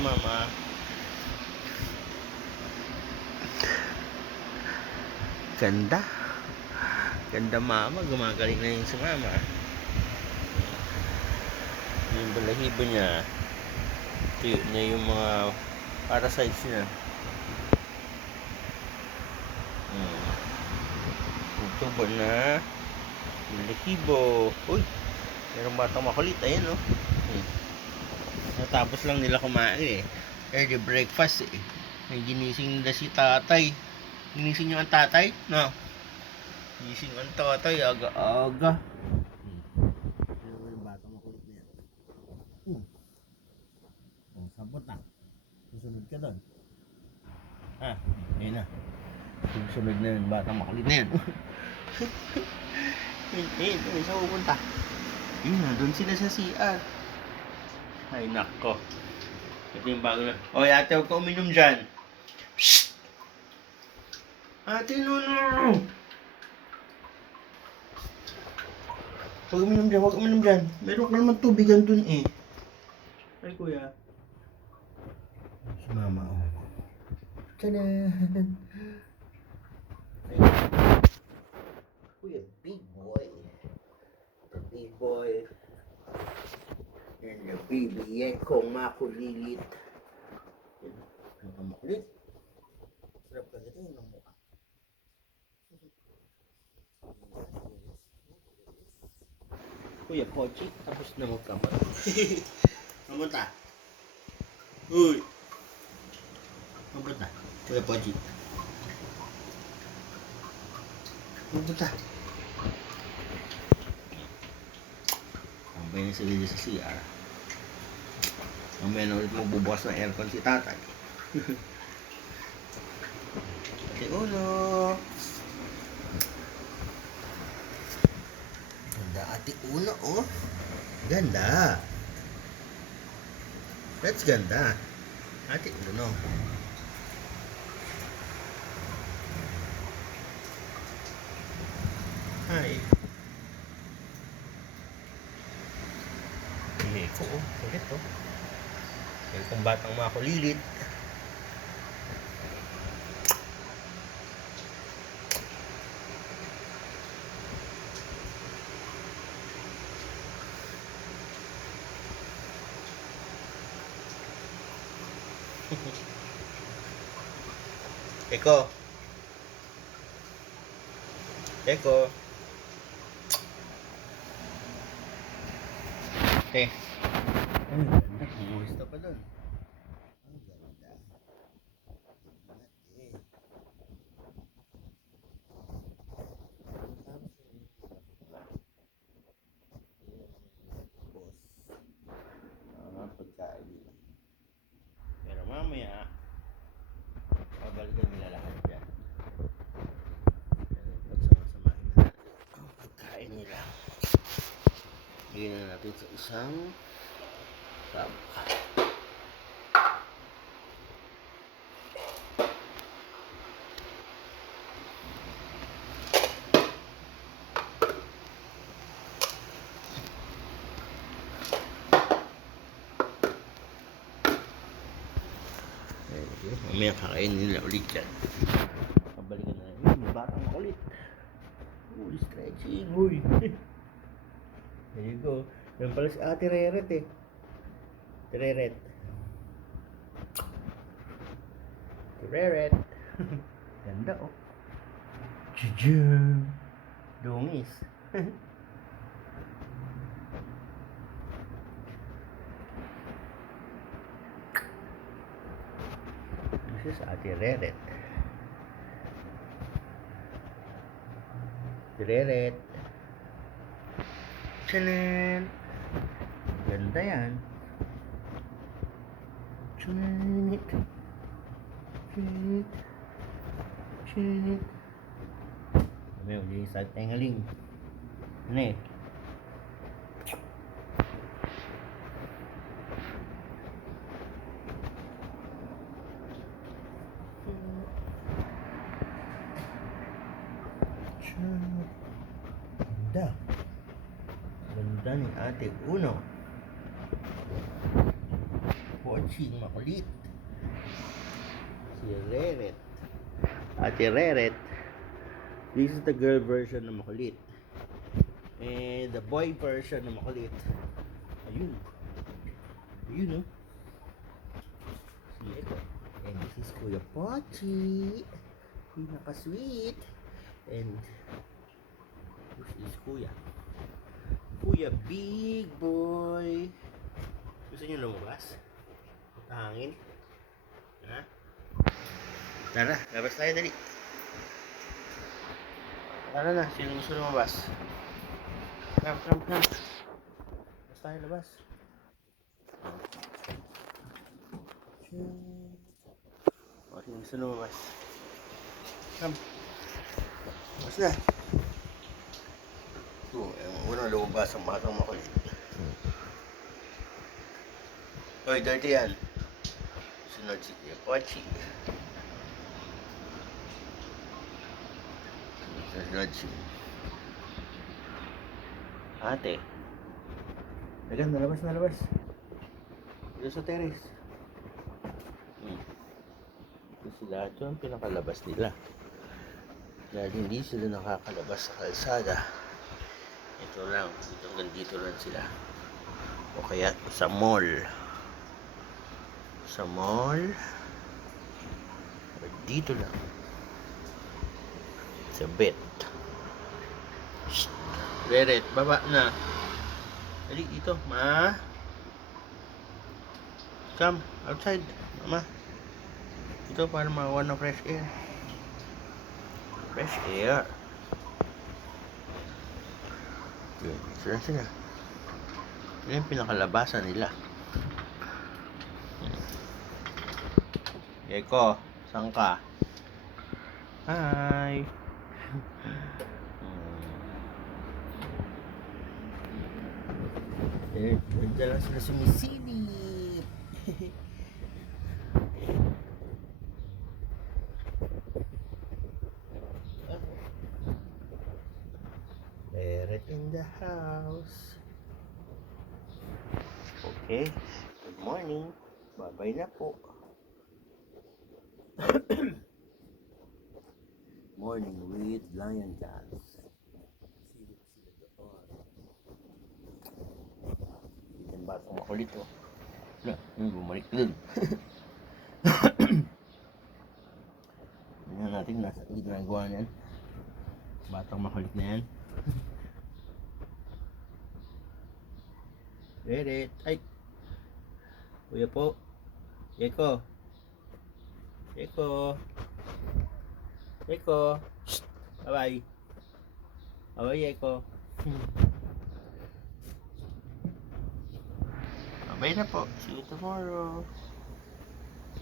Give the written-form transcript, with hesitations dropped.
mama. Ganda. Ganda mama. Gumagaling na yung si mama. Yung balahibo niya. Tuyo niya yung mga parasites niya. Tubo na balahibo. Uy, merong batang makulit. Ayan o. Natapos lang nila kumain eh. Early breakfast eh. May ginising na si tatay. Ginising nyo ang tatay? No. Ginising ang tatay. Aga-aga. Ano ba yung batang makulit na yan? Sabot na. Susunod ka doon. Ayun na. Susunod na yung batang makulit na yan. Ayun, saan pupunta? Ayun na, doon sila sa CR. Ay, nako. Ito yung bago na. Oy, ate, huwag ka uminom dyan. Shhh! Ate, no. Huwag uminom dyan. Meron ka naman tubigan dun eh. Ay, kuya. Si mama, oh. Tadan! Kuya, big boy. The big boy. And the baby yekong makulilit. Ano ka makulit? Sarap ka dito yung mukha. Kuya Pochi, tapos na magkamay. Mamunta. Uy! Mamunta. Kuya Pochi. Mamunta. Tambay na sila sa CR. Mamaya na ulit magbubukas ng aircon si tatay. Ate Uno. Ganda Ate Uno, oh. Ganda. That's ganda. Ate Uno. Hi. Hindi ko, oh. Kulit, oh. Yung kung batang makulilit. Eko. Te. Ang ganda. Gusto pa dun. Ang ganda. Pagkain. Pero mamaya, pabalikan nila lahat yan. Pagsama-samahin na natin ang pagkain nila. Bigyan na natin sa isang tub. Mamaya kakain nila ulit yan. Pabalikan na natin. May batang makulit. Uy, stretching. Uy. There you go. Yan pala si Ate Reret eh. Reret. Ganda oh. Chujum. Dungis. This is Ate Reret. Reret. Chanan. Ganda yan. Chunit. Chunit. Chunit. May uli sa tengaling. Ano eh? Ganda. Ganda ni Ate Uno. Pochi. Poching makulit. Si Reret. Ate Reret. This is the girl version ng makulit. And the boy version ng makulit. Ayun. Ayun, no? Si Eko. And this is Kuya Pochi. Pinaka-sweet. And this is Kuya. Kuya Big Boy. Gusto niyo lumabas? Hangin? Ha? Tara, labas tayo dali. Tara na, sino gusto lumabas? Come. Labas tayo, labas. O, sino gusto lumabas? Come. Labas na. Ito, unang lumabas ang matang makulit. Hoy, dirty yan. Sunod si Kuya Pochi. Sunod si Ate. Dagan, nalabas. Dito sa terrace. Ito sila. Ito ang pinakalabas nila. Dahil hindi sila nakakalabas sa kalsada. Ito lang. Hanggang dito lang sila. O kaya sa mall. Sa mall. O dito lang. Sa bed. Shhh. Reret, baba na. Dali dito, ma. Come, outside, mama. Ito para makakuha ng fresh air. Fresh air. Yun, sila. Yan yung pinakalabasan nila. Eko, saan ka? Hi. Nandiyan lang sila sumisilip. Eret in the house. Okay, good morning. Bye-bye na po. Morning with Lion Cats. Silip sila doon. Yung batang makulit, oh. Bumalik dun. Tingnan natin nasa ginagawa niyan. Batang makulit na yan. Redet. Ay! Kuya po. Eko. Shhh. Bye-bye. Bye-bye, Eko. Bye na po. See you tomorrow.